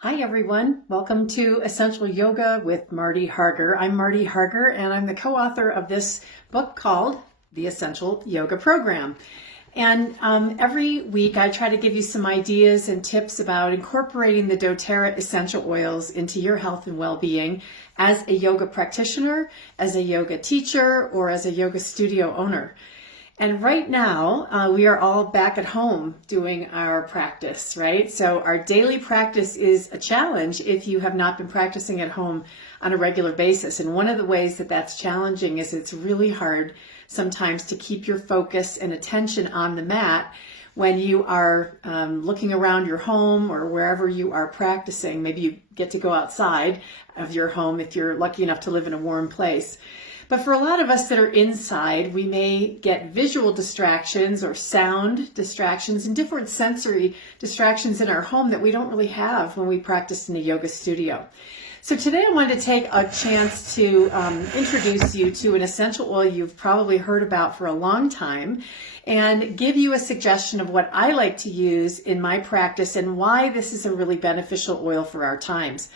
Hi everyone, welcome to Essential Yoga with Marty Harger. I'm Marty Harger and I'm the co-author of this book called The Essential Yoga Program. And every week I try to give you some ideas and tips about incorporating the doTERRA essential oils into your health and well-being as a yoga practitioner, as a yoga teacher, or as a yoga studio owner. And right now, we are all back at home doing our practice, right? So our daily practice is a challenge if you have not been practicing at home on a regular basis. And one of the ways that that's challenging is it's really hard sometimes to keep your focus and attention on the mat when you are looking around your home or wherever you are practicing. Maybe you get to go outside of your home if you're lucky enough to live in a warm place. But for a lot of us that are inside, we may get visual distractions or sound distractions and different sensory distractions in our home that we don't really have when we practice in a yoga studio. So today I wanted to take a chance to introduce you to an essential oil you've probably heard about for a long time and give you a suggestion of what I like to use in my practice and why this is a really beneficial oil for our times.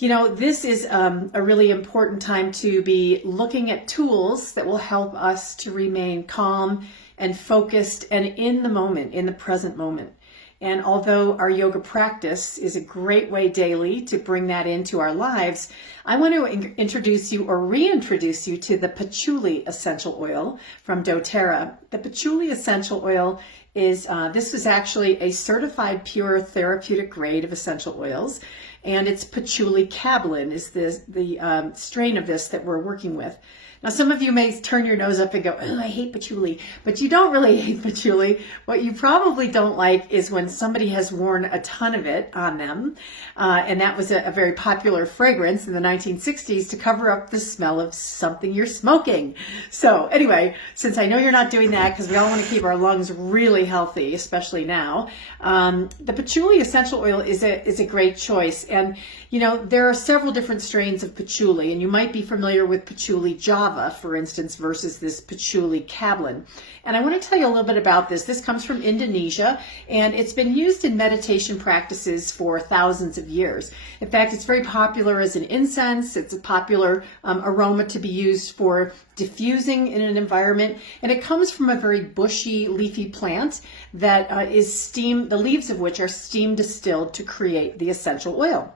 You know, this is a really important time to be looking at tools that will help us to remain calm and focused and in the moment, in the present moment. And although our yoga practice is a great way daily to bring that into our lives, I want to introduce you or reintroduce you to the patchouli essential oil from doTERRA. The patchouli essential oil is, this is actually a certified pure therapeutic grade of essential oils. And it's patchouli cablin is the strain of this that we're working with. Now, some of you may turn your nose up and go, oh, I hate patchouli, but you don't really hate patchouli. What you probably don't like is when somebody has worn a ton of it on them. And that was a very popular fragrance in the 1960s to cover up the smell of something you're smoking. So anyway, since I know you're not doing that because we all want to keep our lungs really healthy, especially now, the patchouli essential oil is a great choice. And, you know, there are several different strains of patchouli, and you might be familiar with patchouli java, for instance, versus this patchouli cablin. And I want to tell you a little bit about this. This comes from Indonesia, and it's been used in meditation practices for thousands of years. In fact, it's very popular as an incense. It's a popular aroma to be used for diffusing in an environment, and it comes from a very bushy, leafy plant that is steam, the leaves of which are steam distilled to create the essential oil.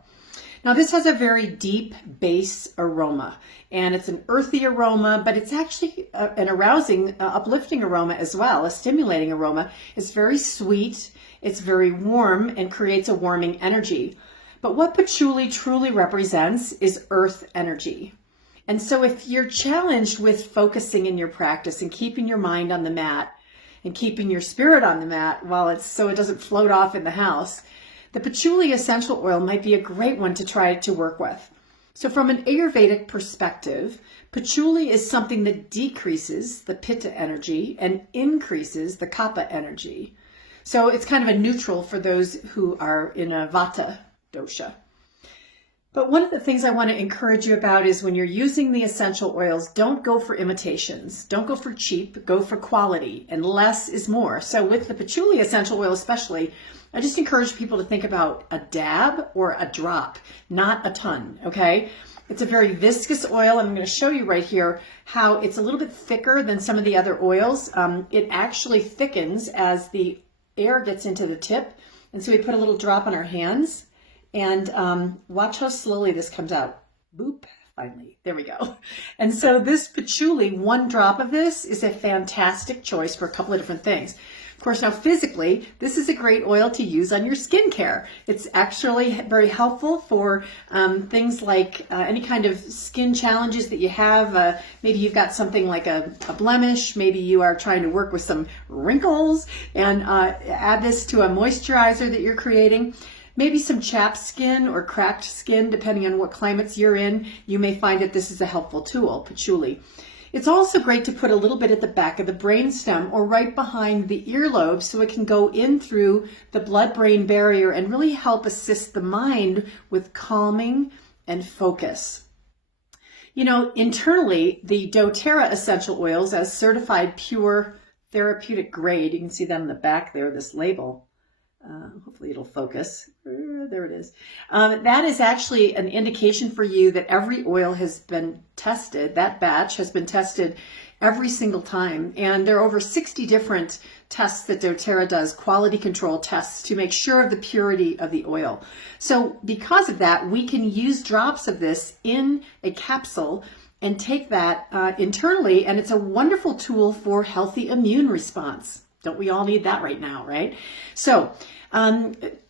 Now, this has a very deep base aroma, and it's an earthy aroma, but it's actually an arousing, uplifting aroma as well, a stimulating aroma. It's very sweet, it's very warm, and creates a warming energy. But what patchouli truly represents is earth energy. And so if you're challenged with focusing in your practice and keeping your mind on the mat and keeping your spirit on the mat so it doesn't float off in the house, the patchouli essential oil might be a great one to try to work with. So from an Ayurvedic perspective, patchouli is something that decreases the pitta energy and increases the kapha energy. So it's kind of a neutral for those who are in a vata dosha. But one of the things I want to encourage you about is when you're using the essential oils, don't go for imitations. Don't go for cheap, go for quality, and less is more. So with the patchouli essential oil especially, I just encourage people to think about a dab or a drop, not a ton, okay? It's a very viscous oil. I'm going to show you right here how it's a little bit thicker than some of the other oils. It actually thickens as the air gets into the tip. And so we put a little drop on our hands. And watch how slowly this comes out. Boop, finally, there we go. And so this patchouli, one drop of this is a fantastic choice for a couple of different things. Of course, now physically, this is a great oil to use on your skincare. It's actually very helpful for things like any kind of skin challenges that you have. Maybe you've got something like a blemish. Maybe you are trying to work with some wrinkles and add this to a moisturizer that you're creating. Maybe some chapped skin or cracked skin, depending on what climates you're in, you may find that this is a helpful tool, patchouli. It's also great to put a little bit at the back of the brainstem or right behind the earlobe so it can go in through the blood-brain barrier and really help assist the mind with calming and focus. You know, internally, the doTERRA essential oils as certified pure therapeutic grade, you can see them in the back there, this label. Hopefully it'll focus. There there it is. That is actually an indication for you that every oil has been tested. That batch has been tested every single time. And there are over 60 different tests that doTERRA does, quality control tests, to make sure of the purity of the oil. So because of that, we can use drops of this in a capsule and take that internally, and it's a wonderful tool for healthy immune response. Don't we all need that right now, right? So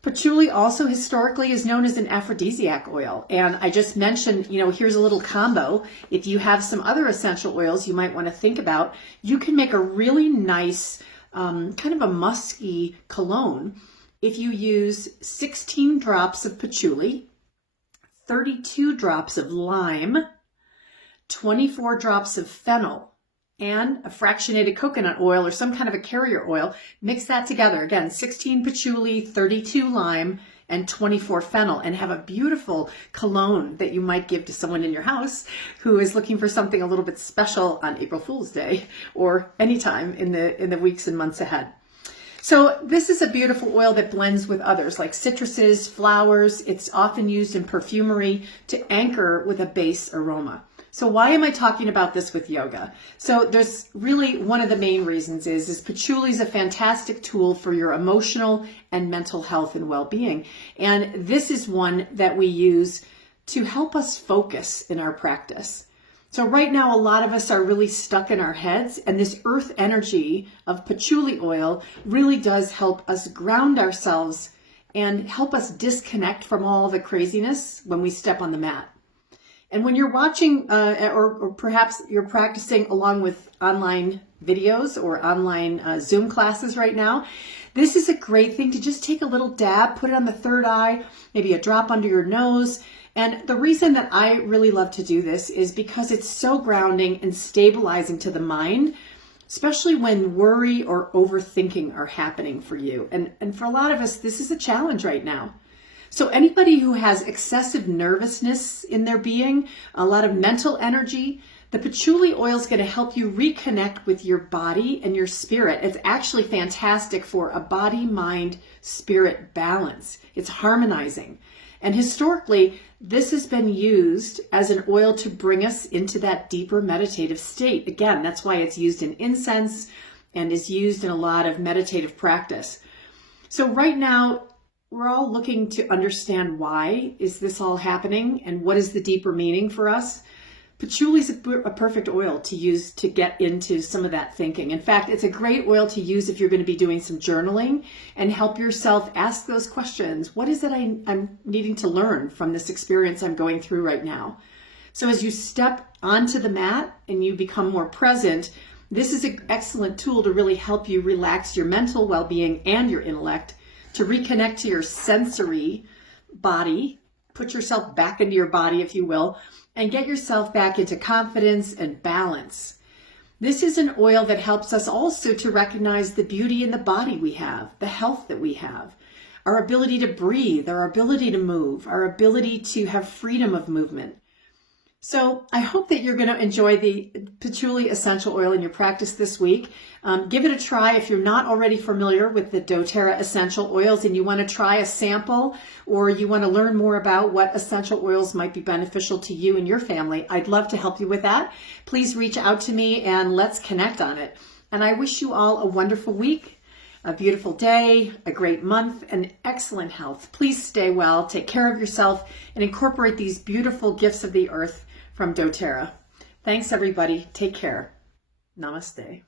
patchouli also historically is known as an aphrodisiac oil. And I just mentioned, here's a little combo. If you have some other essential oils you might want to think about, you can make a really nice kind of a musky cologne if you use 16 drops of patchouli, 32 drops of lime, 24 drops of fennel, and a fractionated coconut oil or some kind of a carrier oil. Mix that together. Again, 16 patchouli, 32 lime, and 24 fennel, and have a beautiful cologne that you might give to someone in your house who is looking for something a little bit special on April Fool's Day or anytime in the weeks and months ahead. So this is a beautiful oil that blends with others like citruses, flowers. It's often used in perfumery to anchor with a base aroma. So why am I talking about this with yoga? So there's really one of the main reasons is patchouli is a fantastic tool for your emotional and mental health and well-being. And this is one that we use to help us focus in our practice. So right now, a lot of us are really stuck in our heads, and this earth energy of patchouli oil really does help us ground ourselves and help us disconnect from all the craziness when we step on the mat. And when you're watching, or perhaps you're practicing along with online videos or online Zoom classes right now, this is a great thing to just take a little dab, put it on the third eye, maybe a drop under your nose. And the reason that I really love to do this is because it's so grounding and stabilizing to the mind, especially when worry or overthinking are happening for you. And for a lot of us, this is a challenge right now. So anybody who has excessive nervousness in their being, a lot of mental energy, the patchouli oil is going to help you reconnect with your body and your spirit. It's actually fantastic for a body, mind, spirit balance. It's harmonizing. And historically, this has been used as an oil to bring us into that deeper meditative state. Again, that's why it's used in incense and is used in a lot of meditative practice. So right now, we're all looking to understand why is this all happening and what is the deeper meaning for us. Patchouli is a perfect oil to use to get into some of that thinking. In fact, it's a great oil to use if you're going to be doing some journaling and help yourself ask those questions. What is it I'm needing to learn from this experience I'm going through right now? So as you step onto the mat and you become more present, this is an excellent tool to really help you relax your mental well-being and your intellect, to reconnect to your sensory body, put yourself back into your body, if you will, and get yourself back into confidence and balance. This is an oil that helps us also to recognize the beauty in the body we have, the health that we have, our ability to breathe, our ability to move, our ability to have freedom of movement. So I hope that you're going to enjoy the patchouli essential oil in your practice this week. Give it a try if you're not already familiar with the doTERRA essential oils and you want to try a sample, or you want to learn more about what essential oils might be beneficial to you and your family. I'd love to help you with that. Please reach out to me and let's connect on it. And I wish you all a wonderful week, a beautiful day, a great month, and excellent health. Please stay well, take care of yourself, and incorporate these beautiful gifts of the earth from doTERRA. Thanks, everybody. Take care. Namaste.